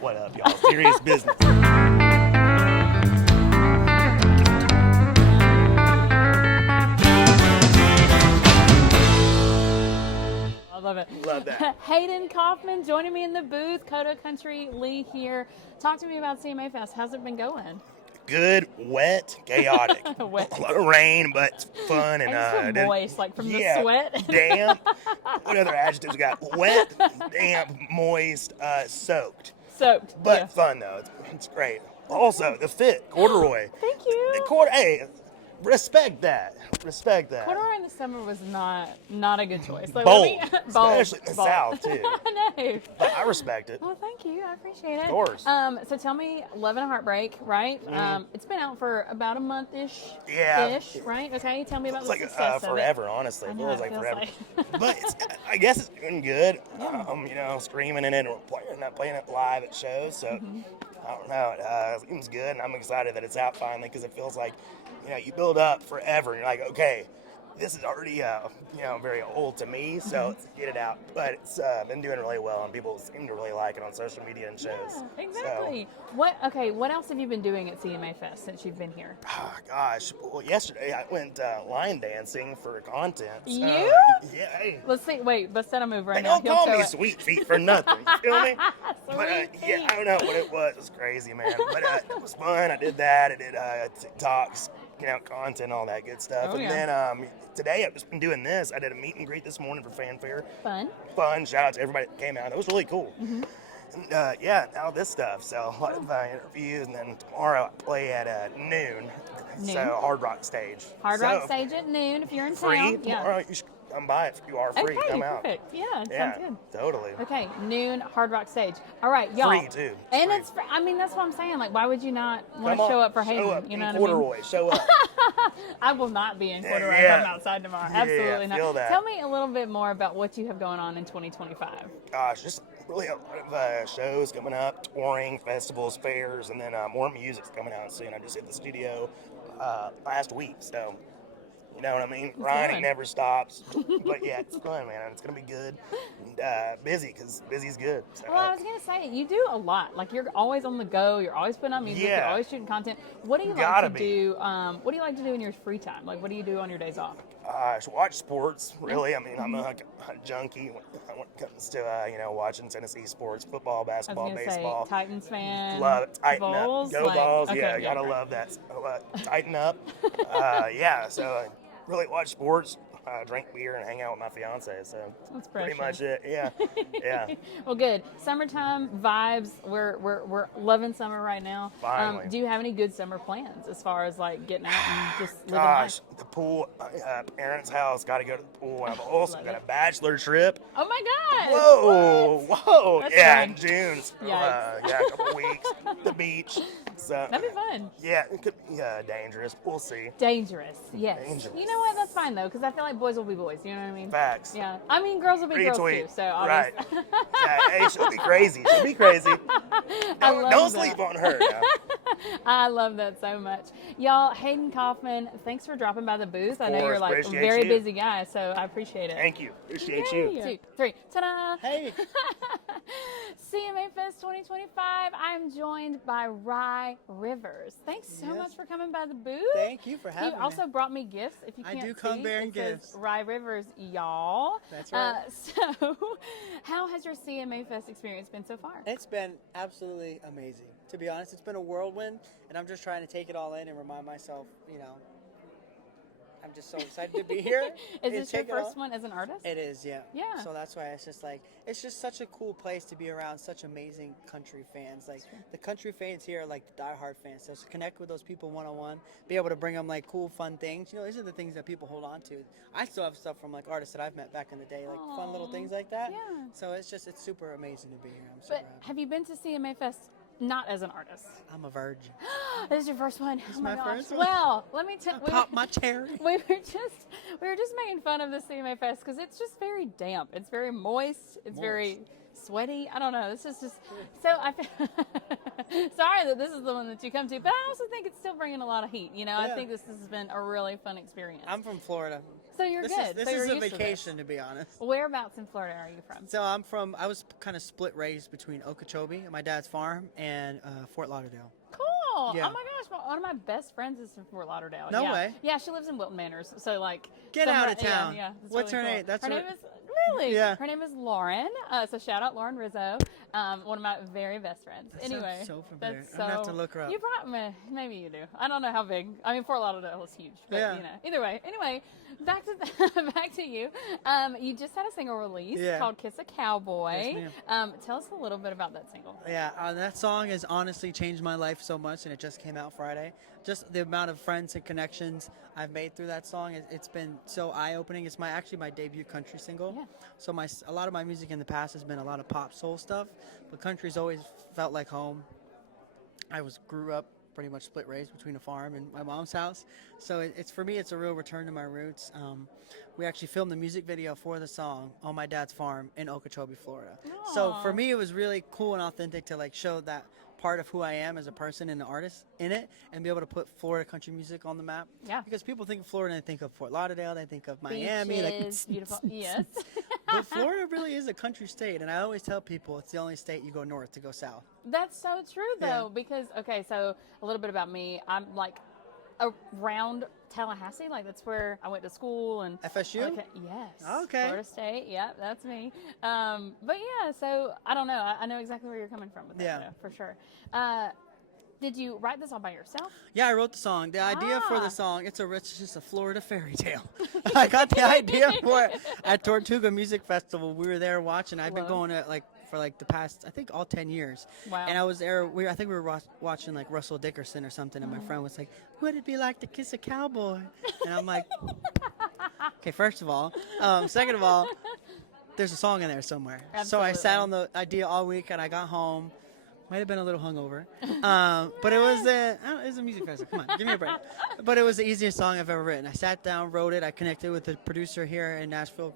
What up, y'all? Serious business. I love it. Love that. Hayden Coffman joining me in the booth. Coda Country Lee here. Talk to me about CMA Fest. How's it been going? Good, wet, chaotic. Wet. A lot of rain, but it's fun and I just feel moist, like from the sweat. Damp. What other adjectives we got? Wet, damp, moist, soaked. Soaked. But yeah. fun though. It's great. Also, the fit, corduroy. Thank you. Hey, respect that. Respect that. Corduroy in the summer was not a good choice. Like, Bold, bold, especially in the bold. South too. I know. But I respect it. Well, thank you. I appreciate it. Of course. So tell me, Love and a Heartbreak, right? It's been out for about a month-ish. Yeah. Ish, right? Okay. Tell me about It's the like success forever, of it. honestly. I It know, feels it like feels forever. like- But I guess it's doing good. Yeah. Screaming in it and playing it live at shows. So I don't know. It seems good, and I'm excited that it's out finally because it feels like, you build up forever. And you're like, okay, this is already, very old to me, so let's get it out. But it's been doing really well, and people seem to really like it on social media and shows. Yeah, exactly. What else have you been doing at CMA Fest since you've been here? Oh, gosh. Well, yesterday I went line dancing for content. So, You? Yeah. Hey. Let's see. Wait, bust out a move right They now. don't call me Sweet Feet for nothing. You feel me? But Sweet yeah, feet. I don't know what it was. It was crazy, man. But it was fun. I did that. I did TikToks, content, all that good stuff. Oh, and yeah. then today I've just been doing this. I did a meet and greet this morning for Fanfare. Fun. Shout out to everybody that came out. It was really cool. And now this stuff. So a lot of interviews, and then tomorrow I play at noon. So Hard Rock Stage. Hard Rock Stage at noon if you're in Free town. tomorrow. You should come by if you are free. Okay, Come out. perfect. Yeah, Yeah, sounds good. totally. Okay, noon, Hard Rock Stage. All right, y'all. Free, too. And Free. it's free. I mean, that's what I'm saying. Like, why would you not want Come to show on, up for Hayden? Show up You know in what I mean? corduroy. Show up. I will not be in corduroy Yeah. if I'm outside tomorrow. Yeah, Absolutely not. feel that. Tell me a little bit more about what you have going on in 2025. Gosh, just really a lot of shows coming up, touring, festivals, fairs, and then more music's coming out soon. I just hit the studio last week, so you know what I mean? Grinding fun. never stops. But yeah, it's fun, man. It's going to be good. And busy, because busy's good. So. Well, I was going to say, you do a lot. Like, you're always on the go. You're always putting out music. Yeah. You're always shooting content. What do you Gotta like to do? What do you like to do in your free time? Like, what do you do on your days off? I watch sports, really. I mean, I'm a junkie when it comes to, watching Tennessee sports, football, basketball, I was gonna baseball. say, Titans fan. Love it. Tighten Vols, up. Go like, Vols. okay, Yeah, yeah, gotta right. love that. So, tighten up. So I really watch sports, drink beer, and hang out with my fiance. So That's pretty precious. much it. Yeah. Yeah. Well, good. Summertime vibes. We're loving summer right now. Finally. Do you have any good summer plans as far as like getting out and just living Gosh, life? the pool, parents' house, got to go to the pool. I've also Love got a it. bachelor trip. Oh my God! Whoa. That's Yeah, fun. in June. So, Yikes. a couple weeks. The beach. So That'd be fun. yeah, it could be dangerous. We'll see. Dangerous. Yes. Dangerous. You know what? That's fine though, because I feel like boys will be boys. You know what I mean? Facts. Yeah. I mean, girls will be girls Retweet. too. So Right. obviously. Yeah, hey, she'll be crazy. She'll be crazy. Don't love sleep that. on her now. I love that so much. Y'all, Hayden Kaufman, thanks for dropping by the booth. I know you're course, like a appreciate very you. busy guy, so I appreciate it. Thank you. Appreciate Yay. you. 2, 3, ta-da! Hey. CMA Fest 2025. I'm joined by Rye Rivers. Thanks so Yes. much for coming by the booth. Thank you for having You me. also brought me gifts. If you I can't do come see, bearing it says gifts. Rye Rivers, y'all. That's right. So, how has your CMA Fest experience been so far? It's been absolutely amazing. To be honest, it's been a whirlwind, and I'm just trying to take it all in and remind myself, I'm just so excited to be here. Is and this your take it all- first one as an artist? It is, yeah. Yeah. So that's why it's just such a cool place to be around such amazing country fans. Like the country fans here are like the diehard fans. So to connect with those people one-on-one, be able to bring them like cool, fun things. These are the things that people hold on to. I still have stuff from like artists that I've met back in the day, like fun little Aw, things like that. yeah. So it's super amazing to be here. I'm super But happy. have you been to CMA Fest not as an artist? I'm a virgin. This is your first one. Oh my my gosh. first one? Well, let me tell Pop my cherry. we were just making fun of the CMA Fest because it's just very damp. It's very moist. It's very sweaty. I don't know. This is just so I feel sorry that this is the one that you come to, but I also think it's still bringing a lot of heat. I Yeah. think this has been a really fun experience. I'm from Florida. So you're This good. is, this so you're is a used to this. vacation, to be honest. Whereabouts in Florida are you from? So I was kind of split raised between Okeechobee, my dad's farm, and Fort Lauderdale. Cool. Yeah. Oh my gosh, one of my best friends is from Fort Lauderdale. No yeah. way. Yeah, she lives in Wilton Manors. So like, Get somewhere- out of town. Yeah, it's What's really her cool. name? That's her her- name is really. Yeah. Her name is Lauren. So shout out Lauren Rizzo, one of my very best friends. That anyway, sounds so familiar. that's I'm gonna have to look her up. You probably maybe you do. I don't know how big. I mean, Fort Lauderdale is huge. But, Yeah. You know. Either way. Anyway, back to back to you. You just had a single release Yeah. called "Kiss a Cowboy." Yes, Tell us a little bit about that single. Yeah, that song has honestly changed my life so much, and it just came out Friday. Just the amount of friends and connections I've made through that song, it's been so eye-opening. It's actually my debut country single. Yeah. So a lot of my music in the past has been a lot of pop soul stuff, but country's always felt like home. I grew up pretty much split raised between a farm and my mom's house, so it's for me it's a real return to my roots. We actually filmed the music video for the song on my dad's farm in Okeechobee, Florida. So for Aw. me it was really cool and authentic to like show that part of who I am as a person and an artist in it, and be able to put Florida country music on the map. Yeah. Because people think of Florida and they think of Fort Lauderdale, they think of Miami, Beaches, beautiful. Yes. but Florida really is a country state, and I always tell people it's the only state you go north to go south. That's so true, though, Yeah. because, okay, so a little bit about me. I'm like around Tallahassee, like that's where I went to school. And FSU? Okay, yes. Okay. Florida State, yeah, that's me. But yeah, so I don't know. I know exactly where you're coming from with that, Yeah. though, for sure. Did you write this all by yourself? Yeah, I wrote the song. The idea for Ah. the song, it's just a Florida fairy tale. I got the idea for it at Tortuga Music Festival. We were there watching. I've been Love. going to for the past, I think, all 10 years. Wow. And I was there. I think we were watching like Russell Dickerson or something, and my friend was like, "What would it be like to kiss a cowboy?" And I'm like, "Okay, first of all, second of all, there's a song in there somewhere." So I sat Absolutely. on the idea all week, and I got home. Might have been a little hungover, but it was a music festival. Come on, give me a break. But it was the easiest song I've ever written. I sat down, wrote it. I connected with the producer here in Nashville,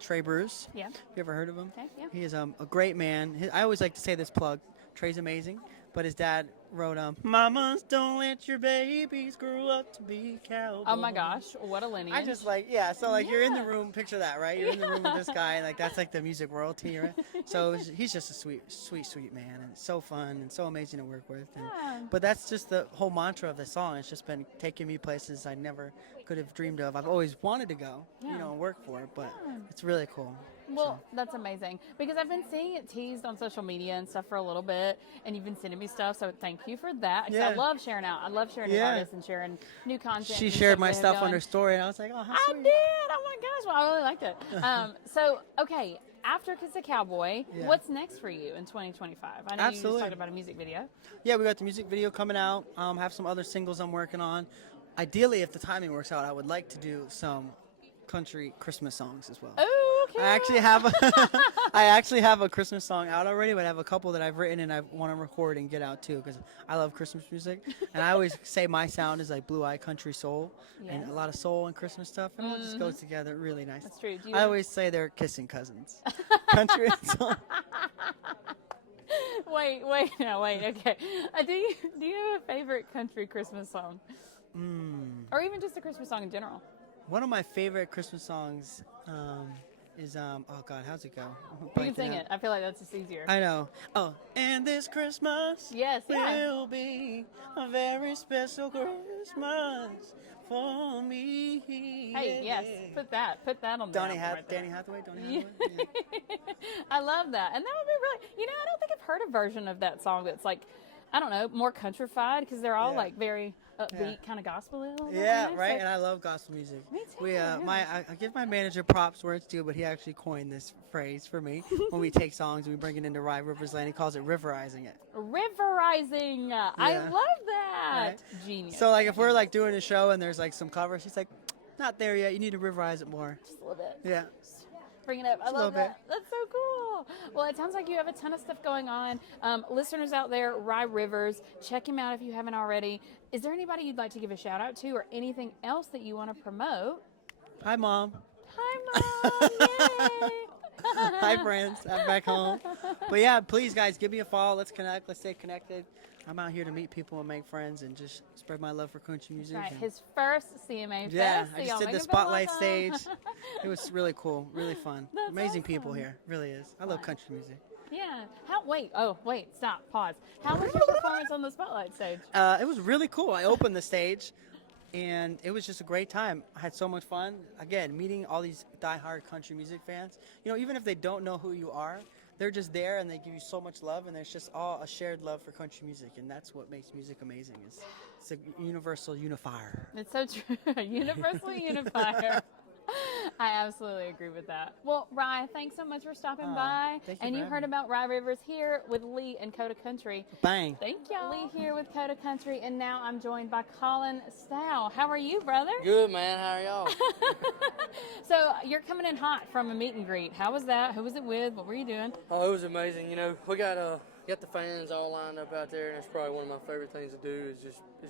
Trey Bruce. Yeah. You ever heard of him? Okay, yeah. He is a great man. I always like to say this plug. Trey's amazing, but his dad wrote "Mamas, don't let your babies grow up to be cowboys." Oh my gosh, what a lineage. I just so you're in the Yeah. room, picture that, right? You're in the room with this guy, and like that's like the music royalty, right? So he's just a sweet man, and so fun and so amazing to work with. And, Yeah. But that's just the whole mantra of the song. It's just been taking me places I never could have dreamed of. I've always wanted to go, Yeah. and work for it, but Yeah. it's really cool. Well, that's amazing because I've been seeing it teased on social media and stuff for a little bit, and you've been sending me stuff. So thank you for that. 'Cause I Yeah. love sharing out. I love sharing new Yeah. artists and sharing new content. She and shared my that we have stuff on going. her story, and I was like, oh, how I sweet. did. Oh my gosh! Well, I really liked it. So okay, after Kiss a Cowboy, Yeah. what's next for you in 2025? I know you Absolutely. just talked about a music video. Yeah, we got the music video coming out. Have some other singles I'm working on. Ideally, if the timing works out, I would like to do some country Christmas songs as well. Oh, okay. I actually have a Christmas song out already, but I have a couple that I've written and I want to record and get out too because I love Christmas music. And I always say my sound is like blue-eye country soul and Yes. a lot of soul and Christmas stuff, and it all just goes together really nice. That's true. Do you I always say they're kissing cousins. Country and soul. wait. Okay. Do you have a favorite country Christmas song, or even just a Christmas song in general? One of my favorite Christmas songs is oh God, how's it go? I'm You can blanking sing out. it. I feel like that's just easier. I know. Oh, and this Christmas Yes, yeah. will be a very special Christmas for me. Hey, yes, put that on the album right there. Danny Hathaway. Yeah. Yeah. I love that, and that would be really. I don't think I've heard a version of that song that's like, I don't know, more countrified because they're all Yeah. like very upbeat, Yeah. kind of gospel-y. Yeah, right. And I love gospel music. Me too, We yeah. I give my manager props where it's due, but he actually coined this phrase for me when we take songs and we bring it into Rye Rivers Land. He calls it riverizing it. Riverizing. I Yeah. love that. Right. Genius. So like if we're like doing a show and there's like some covers, he's like, not there yet. You need to riverize it more. Just a little bit. Yeah. Bring it up. I a love little that. That's so cool. Well, it sounds like you have a ton of stuff going on. Listeners out there, Rye Rivers, check him out if you haven't already. Is there anybody you'd like to give a shout out to or anything else that you want to promote? Hi, Mom. Hi, Mom. Yay. Hi, friends. I'm back home. But yeah, please, guys, give me a follow. Let's connect. Let's stay connected. I'm out here to meet people and make friends and just spread my love for country music. Right, and- his first CMA Fest. yeah, so I just y'all did make the him feel spotlight welcome. stage. It was really cool, really fun. That's Amazing people awesome. here. Really is. I love Fun. country music. Yeah. Wait, stop, pause. How was your performance on the spotlight stage? It was really cool. I opened the stage, and it was just a great time. I had so much fun. Again, meeting all these diehard country music fans. You know, even if they don't know who you are, they're just there and they give you so much love, and there's just all a shared love for country music, and that's what makes music amazing. It's a universal unifier. It's so true. A universal unifier. I absolutely agree with that. Well, Rye, thanks so much for stopping by. thank you And for you having heard me. about Rye Rivers here with Lee and Coda Country. Bang. Thank y'all. Lee here with Coda Country, and now I'm joined by Colin Stough. How are you, brother? Good, man. How are y'all? So you're coming in hot from a meet and greet. How was that? Who was it with? What were you doing? Oh, it was amazing. You know, we got the fans all lined up out there, and that's probably one of my favorite things to do is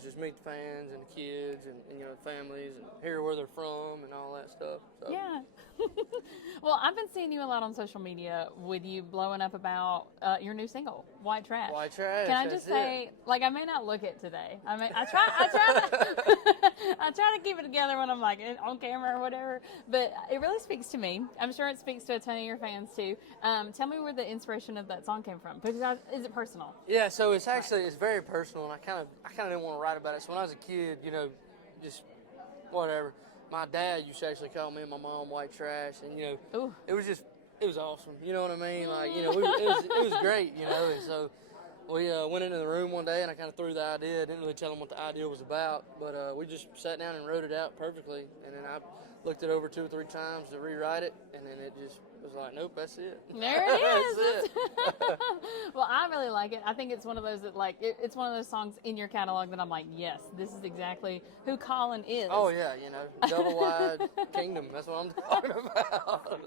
just meet the fans and the kids and you know the families and hear where they're from and all that stuff. So. Yeah. Well, I've been seeing you a lot on social media with you blowing up about your new single, White Trash. White Trash. Can I just say, like, I may not look it today. I try I try to keep it together when I'm like on camera or whatever. But it really speaks to me. I'm sure it speaks to a ton of your fans too. Tell me where the inspiration of that song came from. Because is it personal? Yeah, so it's very personal, and I kind of didn't want to write about it. So when I was a kid, you know, just whatever. My dad used to actually call me and my mom white trash, and you know, Ooh. it was awesome. You know what I mean? Like, you know, it was great. You know, and so we went into the room one day, and I kind of threw the idea. I didn't really tell them what the idea was about, but we just sat down and wrote it out perfectly, and then I looked it over 2 or 3 times to rewrite it, and then it just was like, nope, that's it. There it is. That's it. Well, I really like it. I think it's one of those that, like, it's one of those songs in your catalog that I'm like, yes, this is exactly who Colin is. Oh yeah, you know, double wide kingdom. That's what I'm talking about.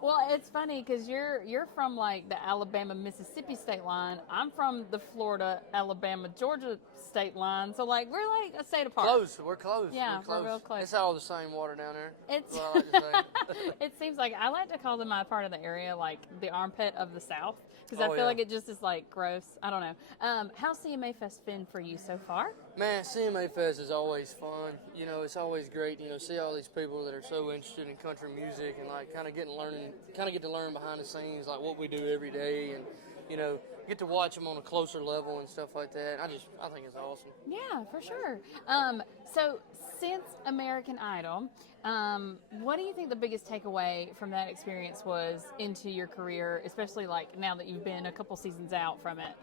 Well, it's funny because you're from like the Alabama-Mississippi state line. I'm from the Florida, Alabama-Georgia state line. So like we're like a state apart. Close. We're close. Yeah, we're close. real close. It's all the same water down there. It's That's what I like to say. it seems like I like to call them my part of the area like the armpit of the South because I Oh, feel yeah. like it just is like gross. I don't know. How's CMA Fest been for you so far? Man, CMA Fest is always fun. You know, it's always great. You know, see all these people that are so interested in country music and like kind of get to learn behind the scenes, like what we do every day, and you know, get to watch them on a closer level and stuff like that. I think it's awesome. Yeah, for sure. So since American Idol, what do you think the biggest takeaway from that experience was into your career, especially like now that you've been a couple seasons out from it?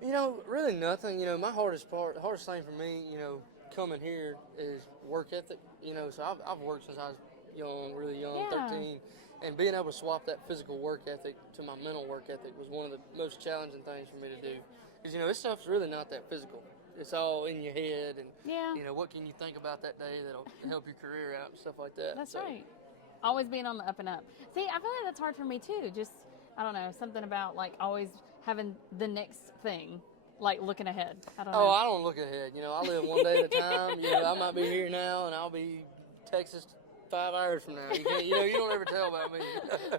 You know, really nothing. You know, the hardest thing for me, you know, coming here is work ethic. You know, so I've worked since I was young, really young, Yeah. 13. And being able to swap that physical work ethic to my mental work ethic was one of the most challenging things for me to do. Because, you know, this stuff's really not that physical. It's all in your head and, Yeah. you know, what can you think about that day that'll help your career out and stuff like that. That's So, right. Always being on the up and up. See, I feel like that's hard for me too. Just, I don't know, something about like always having the next thing, like looking ahead. I don't know. Oh, I don't look ahead. You know, I live one day at a time. You know, I might be here now and I'll be Texas 5 hours from now. You can't, you know, you don't ever tell about me.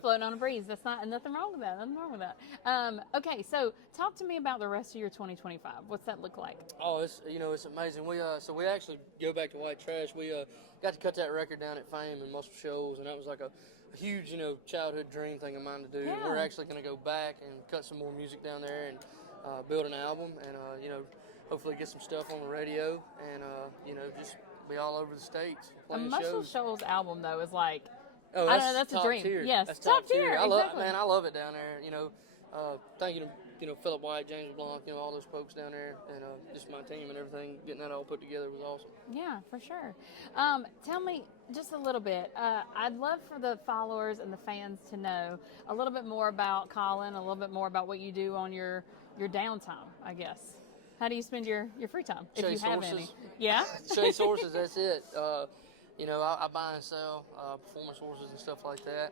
Floating on a breeze. That's nothing wrong with that. Nothing wrong with that. Okay, so talk to me about the rest of your 2025. What's that look like? Oh, it's amazing. We actually go back to White Trash. We got to cut that record down at Fame and Muscle Shoals, and that was like a huge, you know, childhood dream thing of mine to do. Yeah. And we're actually going to go back and cut some more music down there and build an album, and you know, hopefully get some stuff on the radio, and you know, just be all over the states A playing Muscle shows. Shoals album though is like, Oh, I don't know, that's a top dream. Tier. Yes, that's top tier, I love, exactly. man, I love it down there. You know, thank you to Philip White, James Blanc, you know, all those folks down there, and just my team and everything. Getting that all put together was awesome. yeah, for sure. Tell me just a little bit. I'd love for the followers and the fans to know a little bit more about Colin, a little bit more about what you do on your downtime, I guess. How do you spend your free time, if Chase you have horses. any? Yeah? Chase horses, that's it. You know, I buy and sell performance horses and stuff like that,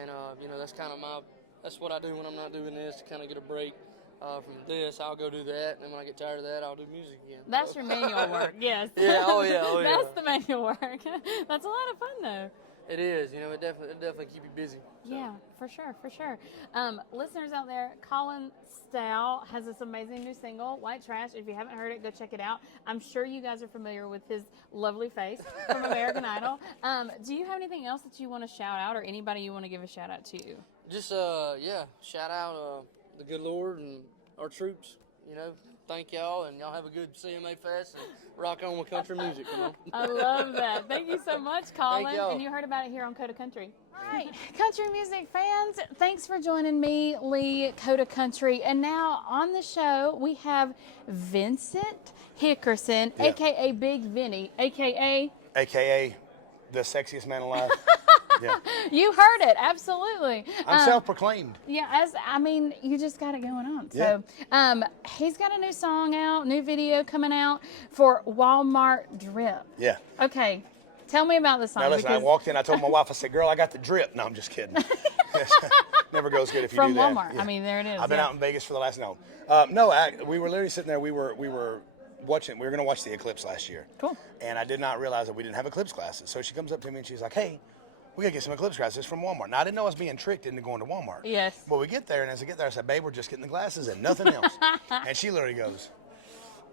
and you know, that's kind of that's what I do when I'm not doing this, to kind of get a break from this. I'll go do that, and then when I get tired of that, I'll do music again. That's your manual work, yes. Yeah, oh yeah, oh yeah. That's the manual work. That's a lot of fun, though. It is, you know, it definitely keep you busy. So. Yeah, for sure. Listeners out there, Colin Stough has this amazing new single, White Trash. If you haven't heard it, go check it out. I'm sure you guys are familiar with his lovely face from American Idol. Do you have anything else that you want to shout out, or anybody you want to give a shout out to? Just, shout out the good Lord and our troops, you know. Thank y'all, and y'all have a good CMA Fest, and rock on with country music, you know. I love that. Thank you so much, Colin. Thank y'all. And you heard about it here on Coda Country. All right, country music fans, thanks for joining me, Lee, Coda Country. And now on the show, we have Vincent Hickerson, a.k.a. Bigg Vinny, a.k.a. AKA the sexiest man alive. Yeah. You heard it, absolutely. I'm self-proclaimed. Yeah, you just got it going on. So, he's got a new song out, new video coming out for Walmart Drip. Yeah. Okay, tell me about the song. Now listen, I walked in, I told my wife, I said, girl, I got the drip. No, I'm just kidding. Never goes good if you from do that. Walmart. Yeah. I mean, there it is. I've been out in Vegas for the last, we were literally sitting there, we were watching, we were going to watch the eclipse last year. Cool. And I did not realize that we didn't have eclipse glasses. So she comes up to me and she's like, hey, we got to get some eclipse glasses from Walmart. Now, I didn't know I was being tricked into going to Walmart. Yes. Well, we get there, and as I get there, I said, babe, we're just getting the glasses and nothing else. And she literally goes,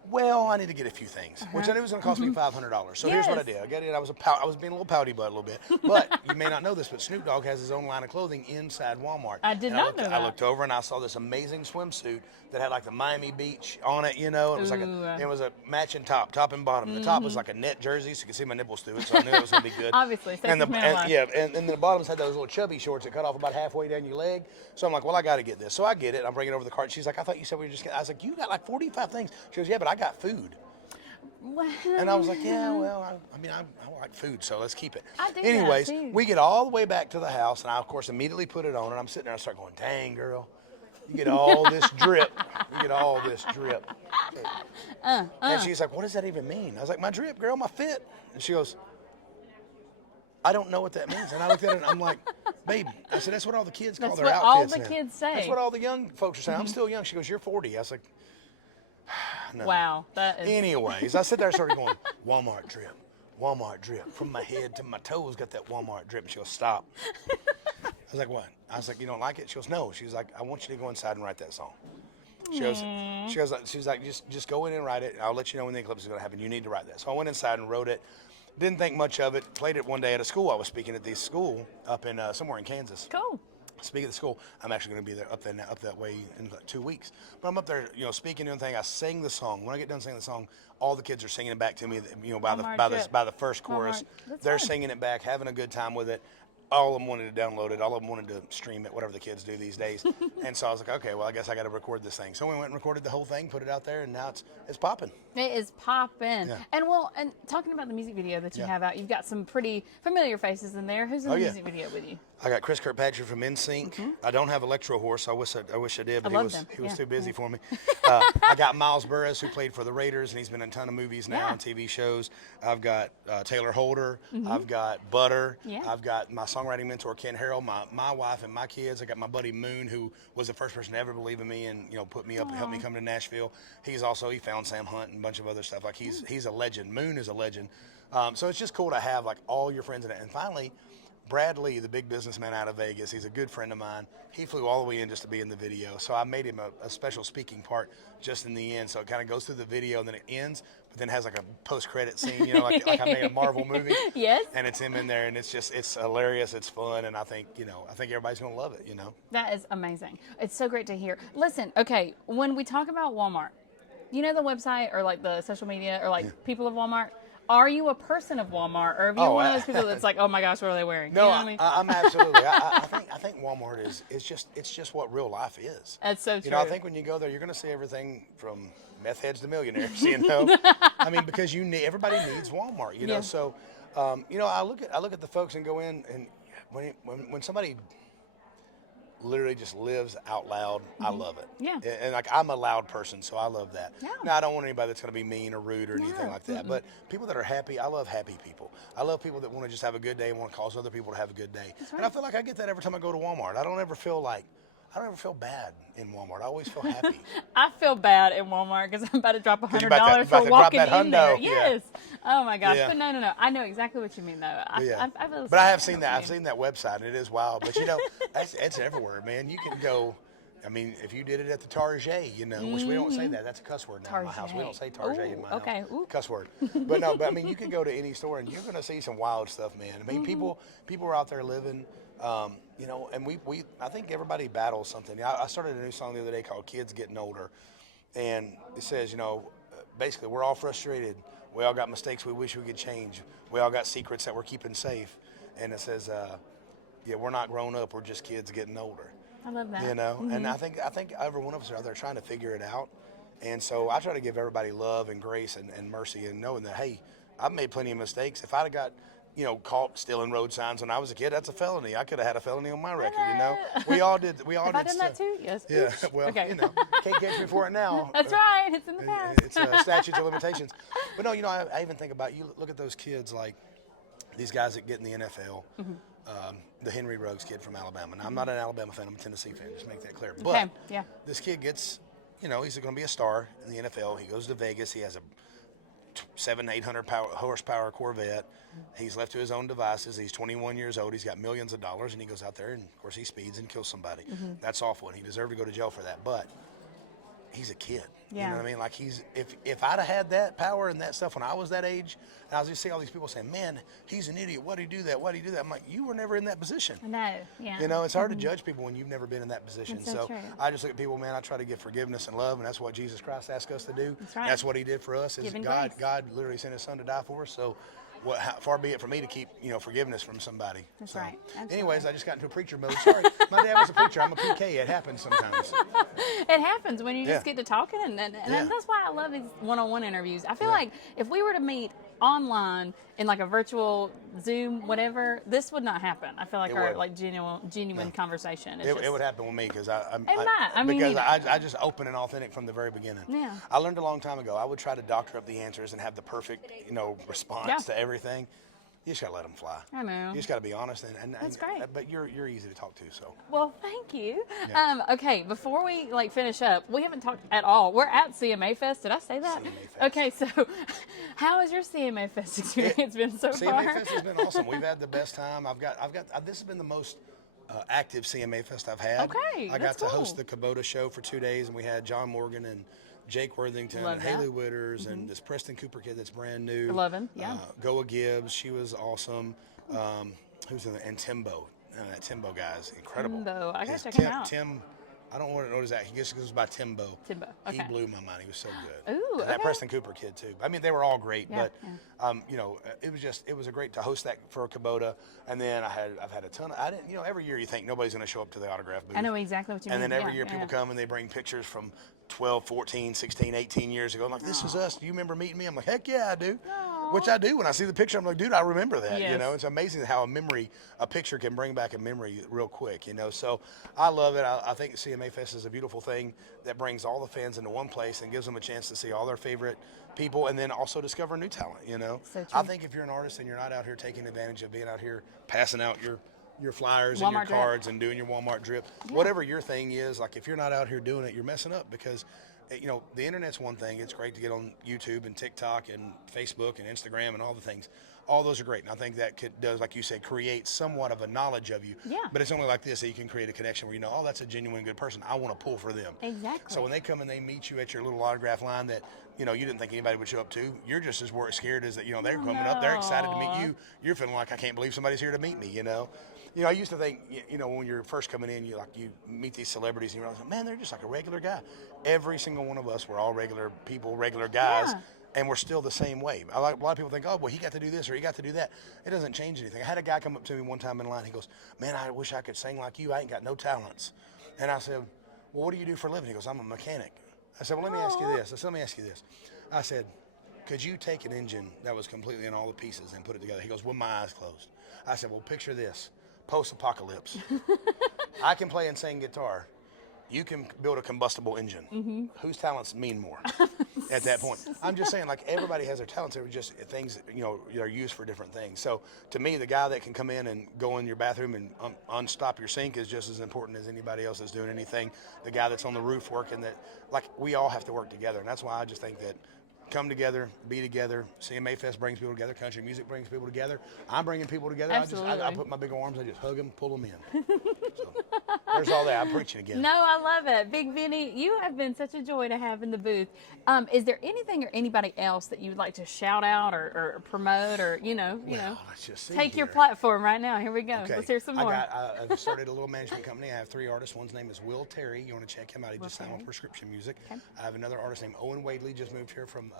well, I need to get a few things, which I knew was going to cost me $500. So here's what I did. I got it. I was being a little pouty butt a little bit. But you may not know this, but Snoop Dogg has his own line of clothing inside Walmart. I did not know that. I looked over and I saw this amazing swimsuit that had like the Miami Beach on it. You know, it was it was a matching top and bottom. The top was like a net jersey, so you could see my nipples through it. So I knew it was going to be good. Obviously, and the bottoms had those little chubby shorts that cut off about halfway down your leg. So I'm like, well, I got to get this. So I get it. I'm bringing it over the cart. She's like, I thought you said we were just getting. I was like, you got like 45 things. She goes, yeah, but I got food. Well, and I was like, yeah, well, I like food, so let's keep it. I do Anyways, that too. we get all the way back to the house, and I, of course, immediately put it on, and I'm sitting there and I start going, dang, girl, you get all this drip. You get all this drip. And she's like, what does that even mean? I was like, my drip, girl, my fit. And she goes, I don't know what that means. And I looked at it and I'm like, babe, I said, that's what all the kids call their outfits. That's what all the kids say. That's what all the young folks are saying. I'm still young. She goes, you're 40. I was like, no. Wow. That is... Anyways, I sit there and started going, Walmart drip. From my head to my toes got that Walmart drip. And she goes, stop. I was like, what? I was like, you don't like it? She goes, no. She was like, I want you to go inside and write that song. She was like, just go in and write it. I'll let you know when the eclipse is going to happen. You need to write that. So I went inside and wrote it. Didn't think much of it. Played it one day at a school. I was speaking at this school up in somewhere in Kansas. Cool. Speaking of the school, I'm actually going to be there up that way in like 2 weeks. But I'm up there, speaking and thing. I sang the song. When I get done singing the song, all the kids are singing it back to me. By the first chorus, they're singing it back, having a good time with it. All of them wanted to download it. All of them wanted to stream it, whatever the kids do these days. And so I was like, okay, well, I guess I got to record this thing. So we went and recorded the whole thing, put it out there, and now it's popping. It is popping. Yeah. And talking about the music video that you have out, you've got some pretty familiar faces in there. Who's in the music video with you? I got Chris Kirkpatrick from NSYNC. I don't have Electro Horse. I wish I did, but he was too busy for me. I got Miles Burris, who played for the Raiders, and he's been in a ton of movies now and TV shows. I've got Taylor Holder. I've got Butter. I've got my songwriting mentor Ken Harrell, my wife and my kids. I got my buddy Moon, who was the first person to ever believe in me and put me up and helped me come to Nashville. He found Sam Hunt and a bunch of other stuff. Like he's a legend. Moon is a legend. So it's just cool to have like all your friends in it. And finally, Brad Lee, the big businessman out of Vegas, he's a good friend of mine. He flew all the way in just to be in the video. So I made him a special speaking part just in the end. So it kind of goes through the video and then it ends, but then has like a post-credit scene, like I made a Marvel movie. Yes. And it's him in there, and it's hilarious, it's fun, and I think everybody's going to love it, That is amazing. It's so great to hear. Listen, okay, when we talk about Walmart, the website or like the social media or like people of Walmart, are you a person of Walmart, or are you one of those people that's like, oh my gosh, what are they wearing? No, I'm absolutely. I think Walmart is just what real life is. That's so true. I think when you go there, you're going to see everything from meth heads to millionaires. Because everybody needs Walmart. So, I look at the folks and go in, and when somebody literally just lives out loud, I love it. Yeah. And like I'm a loud person, so I love that. Yeah. Now I don't want anybody that's going to be mean or rude or anything like that. But people that are happy, I love happy people. I love people that want to just have a good day and want to cause other people to have a good day. That's right. And I feel like I get that every time I go to Walmart. I don't ever feel like I don't ever feel bad in Walmart. I always feel happy. I feel bad in Walmart because I'm about to drop $100 about to for drop walking that in there. hundo, yeah. Yes. Oh my gosh. Yeah. But no. I know exactly what you mean though. Yeah. I feel the But I same. have seen know that. what I've you mean. seen that website, and it is wild. But it's everywhere, man. You can go. I mean, if you did it at the Target, which we don't say that. That's a cuss word now in my house. We don't say Target in my house. Okay. Ooh. Cuss word. But I mean, you can go to any store, and you're going to see some wild stuff, man. I mean, people are out there living. And I think everybody battles something. I started a new song the other day called "Kids Getting Older," and it says, basically, we're all frustrated. We all got mistakes we wish we could change. We all got secrets that we're keeping safe. And it says, we're not grown up. We're just kids getting older. I love that. And I think every one of us are out there trying to figure it out. And so I try to give everybody love and grace and mercy, and knowing that, hey, I've made plenty of mistakes. If I'd have got caught stealing road signs when I was a kid, that's a felony. I could have had a felony on my record, We all did. Have I done that too? Yes. Yeah. Oops. Well, Okay. can't catch me for it now. That's right. It's in the past. It's statutes of limitations. But no, I even think about, you look at those kids, like these guys that get in the NFL. The Henry Ruggs kid from Alabama. Now, I'm not an Alabama fan. I'm a Tennessee fan. Just make that clear. But yeah. This kid gets, he's going to be a star in the NFL. He goes to Vegas. He has a 700-800 horsepower Corvette. He's left to his own devices. He's 21 years old. He's got millions of dollars, and he goes out there, and of course he speeds and kills somebody. That's awful, and he deserved to go to jail for that. But he's a kid. Yeah. You know what I mean? Like, if I'd have had that power and that stuff when I was that age, and I was just seeing all these people saying, "Man, he's an idiot. Why'd he do that? Why'd he do that?" I'm like, you were never in that position. No. Yeah. It's hard to judge people when you've never been in that position. That's so true. I just look at people, man. I try to give forgiveness and love, and that's what Jesus Christ asked us to do. That's right. That's what He did for us. Is Giving God? grace. God literally sent His Son to die for us. So, how far be it for me to keep forgiveness from somebody. That's so, right. Absolutely. Anyways, I just got into a preacher mode. Sorry, my dad was a preacher. I'm a PK. It happens sometimes. It happens when you just Yeah. get to talking, and Yeah. that's why I love these one-on-one interviews. I feel like if we were to meet online in like a virtual Zoom, whatever, this would not happen. I feel like It our would. like genuine conversation. It would happen with me because mean, I just open and authentic from the very beginning. Yeah. I learned a long time ago. I would try to doctor up the answers and have the perfect response to everything. You just gotta let them fly. I know. You just gotta be honest and That's great. But you're easy to talk to. So Well, thank you. Yeah. Okay, before we finish up, we haven't talked at all. We're at CMA Fest. Did I say that? CMA Fest. Okay, so how has your CMA Fest experience been so far? CMA Fest has been awesome. We've had the best time. This has been the most active CMA Fest I've had. Okay, I got that's to cool. host the Kubota show for 2 days, and we had John Morgan and Jake Worthington Love and that. Haley Witters and this Preston Cooper kid that's brand new. 11, yeah. Goa Gibbs, she was awesome. Who's in there? And Timbo. That Timbo guy's incredible. Timbo. I gotta His check him out. Tim, I don't know what his act. He just goes by Timbo. Timbo, He okay. blew my mind. He was so good. Ooh, And that okay. Preston Cooper kid too. I mean, they were all great, Yeah, but it was a great to host that for Kubota. And then I've had a ton of, every year you think nobody's going to show up to the autograph booth. I know exactly what you mean. And then every year Yeah, people yeah. come and they bring pictures from 12, 14, 16, 18 years ago. I'm like, this was us. Do you remember meeting me? I'm like, heck yeah, I do. Aw. Which I do. When I see the picture, I'm like, dude, I remember that. Yes. It's amazing how a picture can bring back a memory real quick. So I love it. I think CMA Fest is a beautiful thing that brings all the fans into one place and gives them a chance to see all their favorite people and then also discover new talent. So true. I think if you're an artist and you're not out here taking advantage of being out here passing out your flyers and Walmart your drip. cards and doing your Walmart drip, whatever your thing is, like if you're not out here doing it, you're messing up because the internet's one thing. It's great to get on YouTube and TikTok and Facebook and Instagram and all the things. All those are great. And I think that does, like you said, create somewhat of a knowledge of you. Yeah. But it's only like this that you can create a connection where oh, that's a genuine good person. I want to pull for them. Exactly. So when they come and they meet you at your little autograph line that, you didn't think anybody would show up to, you're just as scared as that, they're coming up. They're excited to meet you. You're feeling like, I can't believe somebody's here to meet me, I used to think, when you're first coming in, you meet these celebrities and you're like, man, they're just like a regular guy. Every single one of us, we're all regular people, regular guys. Yeah. And we're still the same way. A lot of people think, oh, well, he got to do this or he got to do that. It doesn't change anything. I had a guy come up to me one time in line. He goes, man, I wish I could sing like you. I ain't got no talents. And I said, well, what do you do for a living? He goes, I'm a mechanic. I said, well, let me ask you this. I said, could you take an engine that was completely in all the pieces and put it together? He goes, with my eyes closed. I said, well, picture this. Post-apocalypse. I can play and sing guitar. you can build a combustible engine. Whose talents mean more at that point? I'm just saying, like, everybody has their talents. They're just things, are used for different things. So to me, the guy that can come in and go in your bathroom and unstop your sink is just as important as anybody else is doing anything. The guy that's on the roof working that, like, we all have to work together. And that's why I just think that come together, be together. CMA Fest brings people together. Country music brings people together. I'm bringing people together. Absolutely. I put my big arms, I just hug them, pull them in. So, there's all that. I'm preaching again. No, I love it. Bigg Vinny, you have been such a joy to have in the booth. Is there anything or anybody else that you would like to shout out or promote or, Let's just see take your here. platform right now. Here we go. Okay. Let's hear some more. I've started a little management company. I have 3 artists. One's name is Will Terry. You want to check him out. He just signed on Prescription Music. Okay. I have another artist named Owen Wadley, just moved here from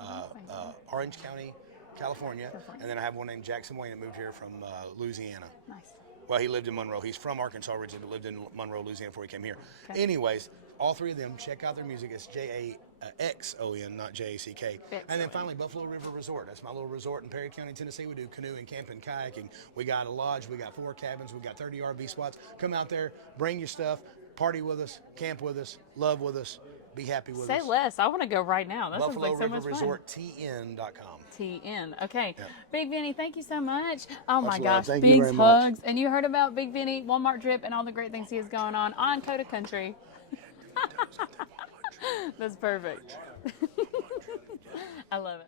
Orange County, California. And then I have one named Jackson Wayne that moved here from Louisiana. Nice. Well, he lived in Monroe. He's from Arkansas originally, but lived in Monroe, Louisiana before he came here. Okay. Anyways, all 3 of them, check out their music. It's JAXON, not JACK. And then finally, Buffalo River Resort. That's my little resort in Perry County, Tennessee. We do canoeing, camping, kayaking. We got a lodge. We got 4 cabins. We got 30 RV spots. Come out there, bring your stuff, party with us, camp with us, love with us, be happy with Say us. less. I want to go right now. That sounds Buffalo like so River much fun. Resort, TN.com. TN. Okay. Yeah. Bigg Vinny, thank you so much. Oh my Much love. gosh. Thank you Big very much. hugs. And you heard about Bigg Vinny, Walmart Drip, and all the great things he has going on Coda Country. That's perfect. I love it.